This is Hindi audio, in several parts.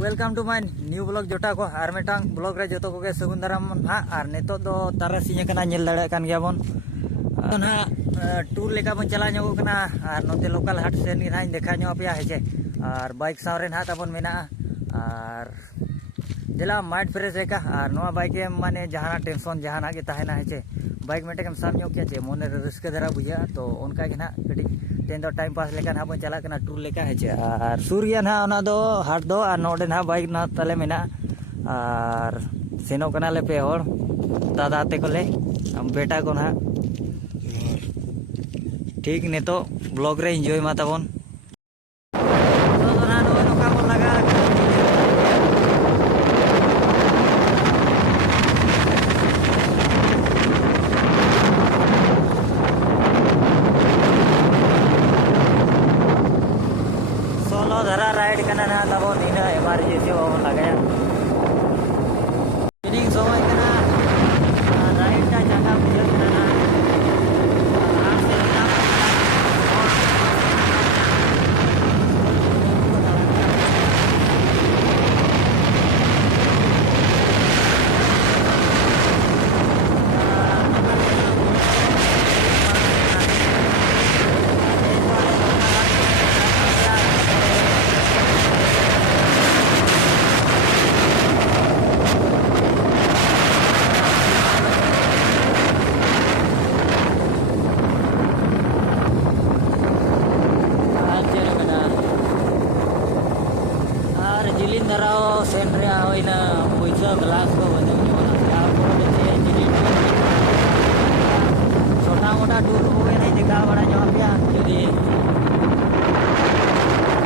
Welcome to my new blog जोटा को और मेटांग ब्लॉग रे जो को सगुन दाराम ना और नितो दो तारासिंह कना नेल दाड़े कान गया बन ना टूर लेका बन चला ᱧᱚᱜᱚᱜ कना और नोते लोकल हाट सेन गे ना देखा ᱧᱚᱜ पे हेचे और बाइक सावरे ना तबन मेना और दिला माइंड फ्रेश लेका और नोआ बाइक माने जहाना टेंशन जहाना के ताहेना हेचे बाइक मेटे कम साम ᱧᱚᱜ के मोने रिस्क धरा बुझा तो उनका के ना कटी तेन दो टाइम पास लेका ना बन चला कना टूर लेका हेचे और सूर गया ना ओना दो हाट दो और नोडे ना बाइक ना तले मेना और सेनो कना ले पे और दादा ते कोले बेटा को ना ठीक ने तो ब्लॉग रे एंजॉय मा तबन धरा राइड करना ना तब नीना इमरजेंसी बाबन लगाया इनिंग समय करना राइड का जगह बुझे करना जिलिन धराओ सेन रे होइना पैसा ग्लास को बने या को बचे जिलिन छोटा मोटा टूर होवे नहीं देखा बड़ा जो पे जदी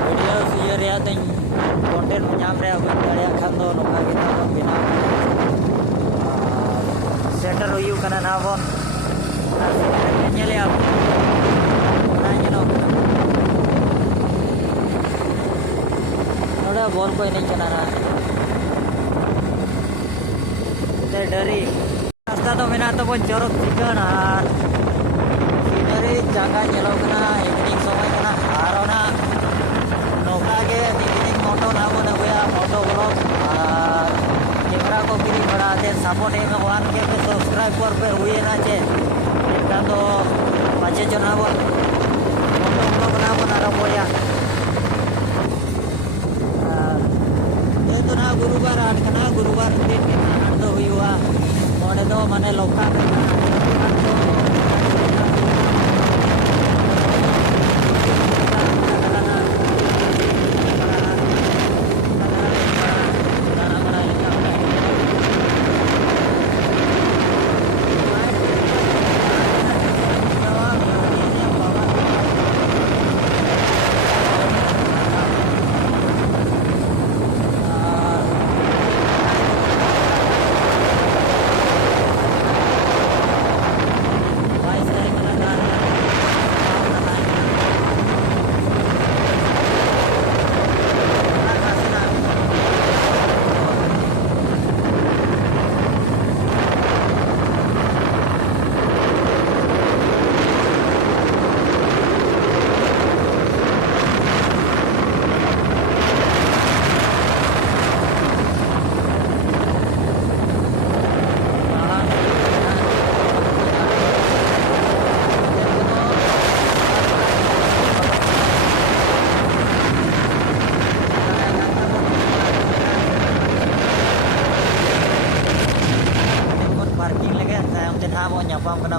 वीडियो शेयर या तई कंटेंट नाम रे अब दाड़िया खान दो नोका के तो बिना सेंटर होयु कना ना बन नेले आप बॉल को नहीं चलाना डरी रास्ता तो मेना तो बन चोरक चिकन और सीनरी जगह चलोकना इवनिंग समय कना और ना नौका के इवनिंग मोटो ना बन गया मोटो ब्लॉग और कैमरा को गिरी बड़ा दे सपोर्ट है भगवान के सब्सक्राइब पर हुए ना चे इनका तो बच्चे जो ना बन मोटो ब्लॉग ना बना रहा बोया तो ना गुरुवार हाट कना गुरुवार दिन के हाट दो हुआ मोड़े दो माने लोका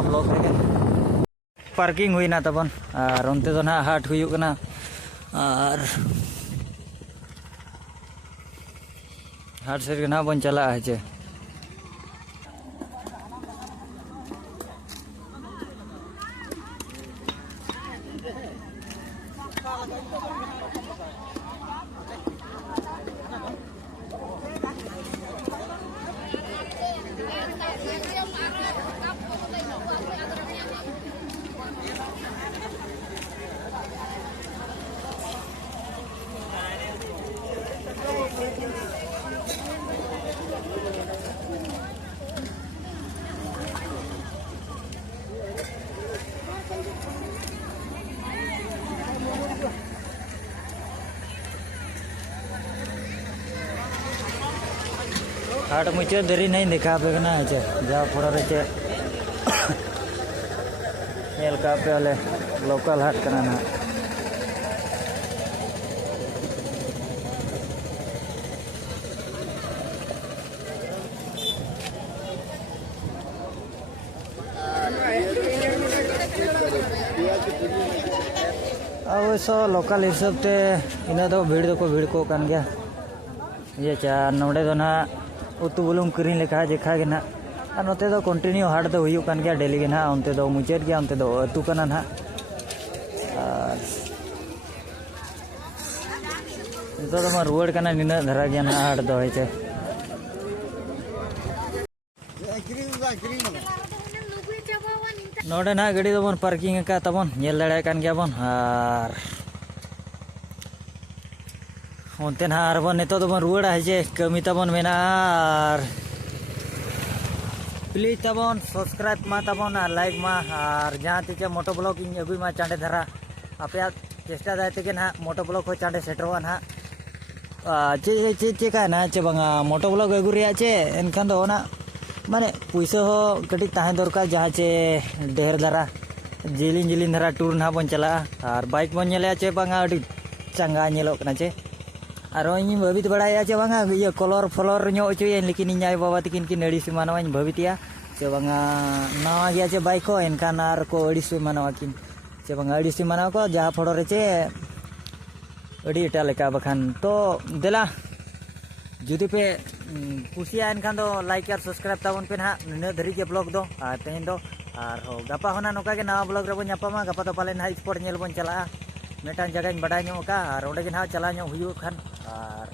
ब्लॉग रे पार्किंग हुई ना तबन और उनते तो ना हाट हुई कना और हाट से ना बन चला है हाट मुझे दरी नहीं देखा पे ना चे जहाँ फोड़ा रे चे नेल का पे वाले लोकल हाट करना ना अवश्य लोकल हिसाब से इना तो भीड़ को कान गया ये चा नोड़े दो ना उतु बुलुंग किरिंग लेखा जेखा गे ना और नोते दो कंटिन्यू हाट दो हुयु कान गया डेली गे ना उनते दो मुचाद गया उनते दो अतु कना ना नितो दो मा रुवाड़ कना निना धरा गया ना हाट दो हेचे नोड़े ना गाड़ी दो बन पार्किंग का तबन नेल दाड़े कान गया बन और उनते ना और बन नितो दो बन रुवाड़ा हेचे कमी तबन मेना और प्लीज तबन सब्सक्राइब मा तबन और लाइक मा और जहाँ तीचे मोटो ब्लॉग इन अगुई मा चांडे धरा आपे चेष्टा दाय तेगे ना मोटो ब्लॉग हो चांडे सेटरवा ना चे का ना चे बंगा मोटो ब्लॉग अगु रिया चे एनखान दो ना माने पैसा हो कटी ताहे दरकार जहाँ चे ढेर धरा जिलिन धरा टूर ना बन चला और बाइक बन नेले चे बंगा अडी चंगा नेलो कना चे और इन भावित बड़ाया चे बंगा ये कलर फलर नो चुए लेकिन इन आय बाबा तकिन की नड़ी से मानवा इन भावितिया चे बंगा नवा गया चे बाइक को एनखान आर को अड़ी से मानवा किन चे बंगा अड़ी से मानवा को जहाँ फोड़ो रे चे अड़ी एटा लेका बखान तो देला जुदी पे कुसिया एनखान दो लाइक और सब्सक्राइब ताबन पे ना निना धरी के ब्लॉग दो और तेन दो और हो गपा होना नोका के नवा ब्लॉग रे बन ᱧᱟᱯᱟᱢᱟ गपा तो पाले ना स्पॉट नेल बन चला मेटान जगह इन बड़ा ᱧᱚᱜ का और ओडे के ना चला ᱧᱚᱜ हुयु खान और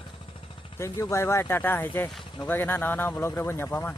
thank you bye bye tata हेचे नोका के ना नवा ब्लॉग रे बन ᱧᱟᱯᱟᱢᱟ।